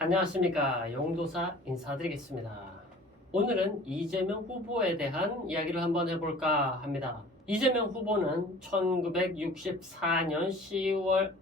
안녕하십니까. 용도사 인사드리겠습니다. 오늘은 이재명 후보에 대한 이야기를 한번 해볼까 합니다. 이재명 후보는 1964년 10월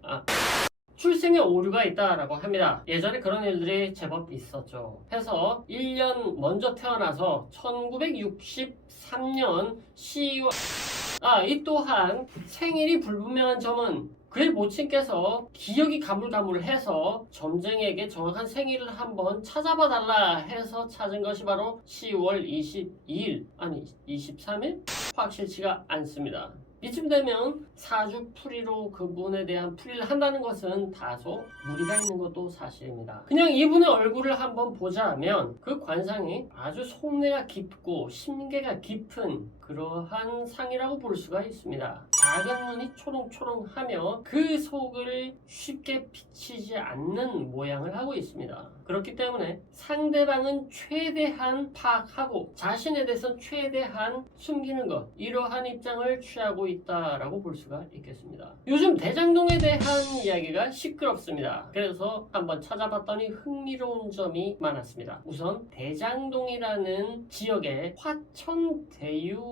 출생에 오류가 있다라고 합니다. 예전에 그런 일들이 제법 있었죠. 해서 1년 먼저 태어나서 1963년 10월 이 또한 생일이 불분명한 점은 그의 모친께서 기억이 가물가물해서 점쟁이에게 정확한 생일을 한번 찾아봐 달라 해서 찾은 것이 바로 10월 22일 아니 23일? 확실치가 않습니다. 이쯤 되면 사주풀이로 그분에 대한 풀이를 한다는 것은 다소 무리가 있는 것도 사실입니다. 그냥 이분의 얼굴을 한번 보자면 그 관상이 아주 속내가 깊고 심계가 깊은 그러한 상이라고 볼 수가 있습니다. 작은 눈이 초롱초롱하며 그 속을 쉽게 비치지 않는 모양을 하고 있습니다. 그렇기 때문에 상대방은 최대한 파악하고 자신에 대해서는 최대한 숨기는 것, 이러한 입장을 취하고 있다라고 볼 수가 있겠습니다. 요즘 대장동에 대한 이야기가 시끄럽습니다. 그래서 한번 찾아봤더니 흥미로운 점이 많았습니다. 우선 대장동이라는 지역에 화천대유라는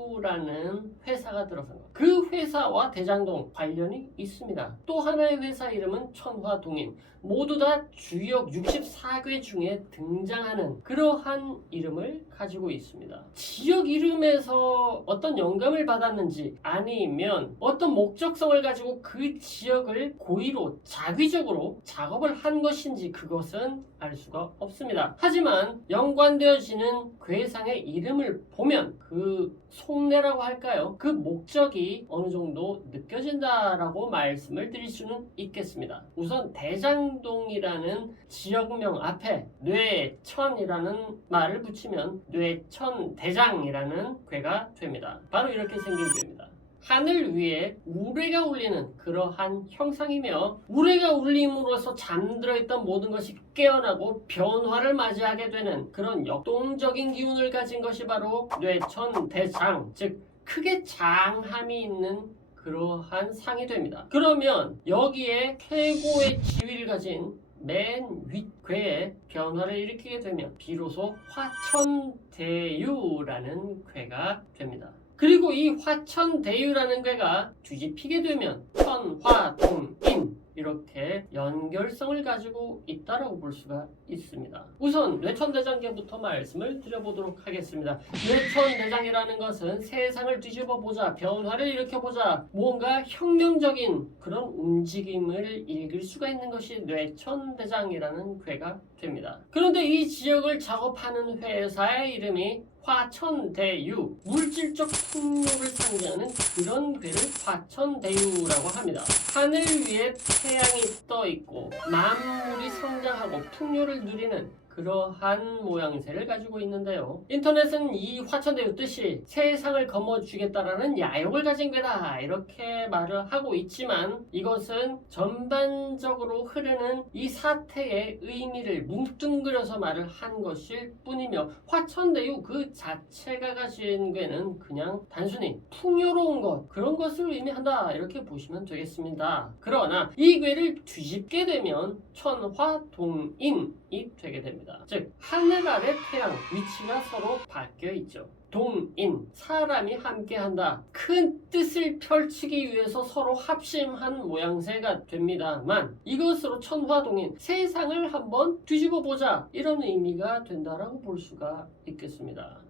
회사가 들어선 것. 그 회사와 대장동 관련이 있습니다. 또 하나의 회사 이름은 천화동인. 모두 다 주역 64개 중에 등장하는 그러한 이름을 가지고 있습니다. 지역 이름에서 어떤 영감을 받았는지 아니면 어떤 목적성을 가지고 그 지역을 고의로 자기적으로 작업을 한 것인지 그것은 알 수가 없습니다. 하지만 연관되어지는 괴상의 이름을 보면 그 속내라고 할까요? 그 목적이 어느 정도 느껴진다라고 말씀을 드릴 수는 있겠습니다. 우선 대장동이라는 지역명 앞에 뇌천이라는 말을 붙이면 뇌천대장이라는 괴가 됩니다. 바로 이렇게 생긴 괴입니다. 하늘 위에 우레가 울리는 그러한 형상이며 우레가 울림으로써 잠들어 있던 모든 것이 깨어나고 변화를 맞이하게 되는 그런 역동적인 기운을 가진 것이 바로 뇌천대장, 즉 크게 장함이 있는 그러한 상이 됩니다. 그러면 여기에 최고의 지위를 가진 맨 윗괴에 변화를 일으키게 되면 비로소 화천대유라는 괴가 됩니다. 그리고 이 화천대유라는 괴가 뒤집히게 되면 천화동인 이렇게 연결성을 가지고 있다라고 볼 수가 있습니다. 우선 뇌천대장계부터 말씀을 드려보도록 하겠습니다. 뇌천대장이라는 것은 세상을 뒤집어 보자, 변화를 일으켜보자, 뭔가 혁명적인 그런 움직임을 읽을 수가 있는 것이 뇌천대장이라는 괴가 됩니다. 그런데 이 지역을 작업하는 회사의 이름이 화천대유, 물질적 풍요를 상징하는 그런 괴를 화천대유라고 합니다. 하늘 위에 태양이 떠 있고 만물이 성장하고 풍요를 누리는 그러한 모양새를 가지고 있는데요. 인터넷은 이 화천대유 뜻이 세상을 거머쥐겠다라는 야욕을 가진 괴다 이렇게 말을 하고 있지만 이것은 전반적으로 흐르는 이 사태의 의미를 뭉뚱그려서 말을 한 것일 뿐이며 화천대유 그 자체가 가진 괴는 그냥 단순히 풍요로운 것 그런 것을 의미한다 이렇게 보시면 되겠습니다. 그러나 이 괴를 뒤집게 되면 천화동인이 되게 됩니다. 즉 하늘 아래 태양 위치가 서로 바뀌어 있죠. 동인 사람이 함께한다 큰 뜻을 펼치기 위해서 서로 합심한 모양새가 됩니다만 이것으로 천화동인 세상을 한번 뒤집어 보자 이런 의미가 된다라고 볼 수가 있겠습니다.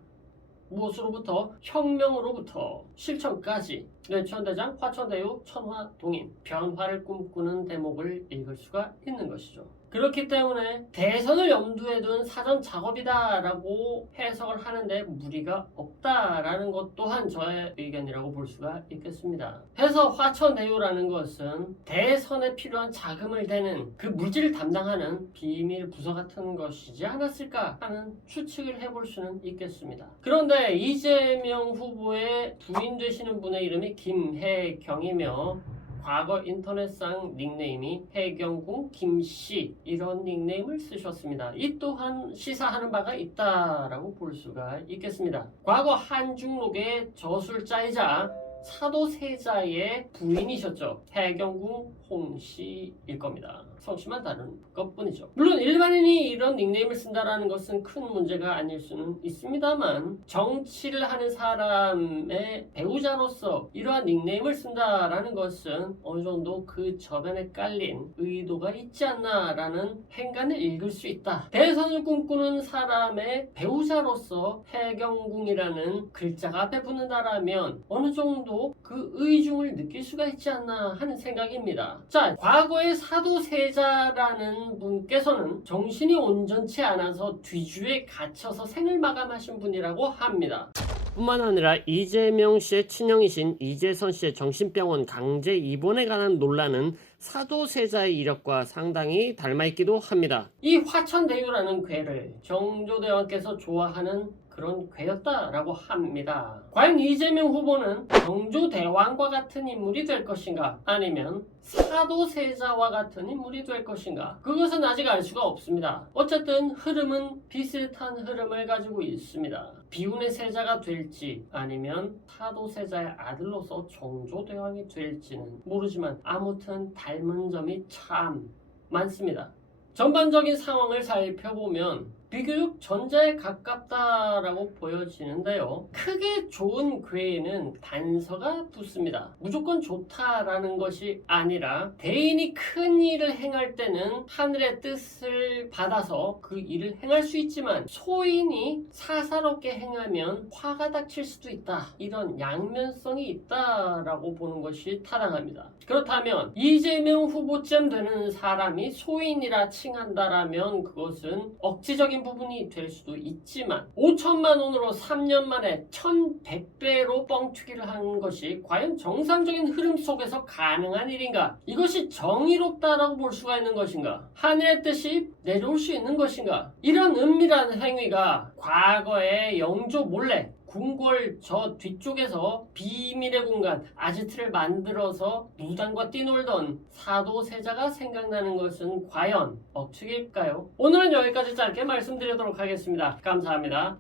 무엇으로부터? 혁명으로부터 실천까지 뇌천대장, 화천대유, 천화동인 변화를 꿈꾸는 대목을 읽을 수가 있는 것이죠. 그렇기 때문에 대선을 염두에 둔 사전 작업이다라고 해석을 하는데 무리가 없다라는 것 또한 저의 의견이라고 볼 수가 있겠습니다. 해서 화천대유라는 것은 대선에 필요한 자금을 대는 그 물질을 담당하는 비밀 부서 같은 것이지 않았을까 하는 추측을 해볼 수는 있겠습니다. 그런데 이재명 후보의 부인 되시는 분의 이름이 김혜경이며 과거 인터넷상 닉네임이 해경궁 김씨 이런 닉네임을 쓰셨습니다. 이 또한 시사하는 바가 있다라고 볼 수가 있겠습니다. 과거 한중록의 저술자이자 사도세자의 부인이셨죠. 해경궁 홍씨일 겁니다. 성씨만 다른 것뿐이죠. 물론 일반인이 이런 닉네임을 쓴다라는 것은 큰 문제가 아닐 수는 있습니다만 정치를 하는 사람의 배우자로서 이러한 닉네임을 쓴다라는 것은 어느 정도 그 저변에 깔린 의도가 있지 않나라는 행간을 읽을 수 있다. 대선을 꿈꾸는 사람의 배우자로서 해경궁이라는 글자가 앞에 붙는다라면 어느 정도 그 의중을 느낄 수가 있지 않나 하는 생각입니다. 자, 과거의 사도세자라는 분께서는 정신이 온전치 않아서 뒤주에 갇혀서 생을 마감하신 분이라고 합니다. 뿐만 아니라 이재명 씨의 친형이신 이재선 씨의 정신병원 강제 입원에 관한 논란은 사도세자의 이력과 상당히 닮아있기도 합니다. 이 화천대유라는 괴를 정조대왕께서 좋아하는 그런 괴였다라고 합니다. 과연 이재명 후보는 정조대왕과 같은 인물이 될 것인가, 아니면 사도세자와 같은 인물이 될 것인가, 그것은 아직 알 수가 없습니다. 어쨌든 흐름은 비슷한 흐름을 가지고 있습니다. 비운의 세자가 될지 아니면 사도세자의 아들로서 정조대왕이 될지는 모르지만 아무튼 닮은 점이 참 많습니다. 전반적인 상황을 살펴보면 비교적 전자에 가깝다라고 보여지는데요. 크게 좋은 괴에는 단서가 붙습니다. 무조건 좋다라는 것이 아니라 대인이 큰 일을 행할 때는 하늘의 뜻을 받아서 그 일을 행할 수 있지만 소인이 사사롭게 행하면 화가 닥칠 수도 있다. 이런 양면성이 있다라고 보는 것이 타당합니다. 그렇다면 이재명 후보쯤 되는 사람이 소인이라 칭한다라면 그것은 억지적인 부분이 될 수도 있지만 5천만 원으로 3년 만에 1100배로 뻥튀기를 한 것이 과연 정상적인 흐름 속에서 가능한 일인가? 이것이 정의롭다라고 볼 수가 있는 것인가? 하늘의 뜻이 내려올 수 있는 것인가? 이런 은밀한 행위가 과거에 영조 몰래 궁궐 저 뒤쪽에서 비밀의 공간 아지트를 만들어서 무당과 뛰놀던 사도세자가 생각나는 것은 과연 억측일까요? 오늘은 여기까지 짧게 말씀드리도록 하겠습니다. 감사합니다.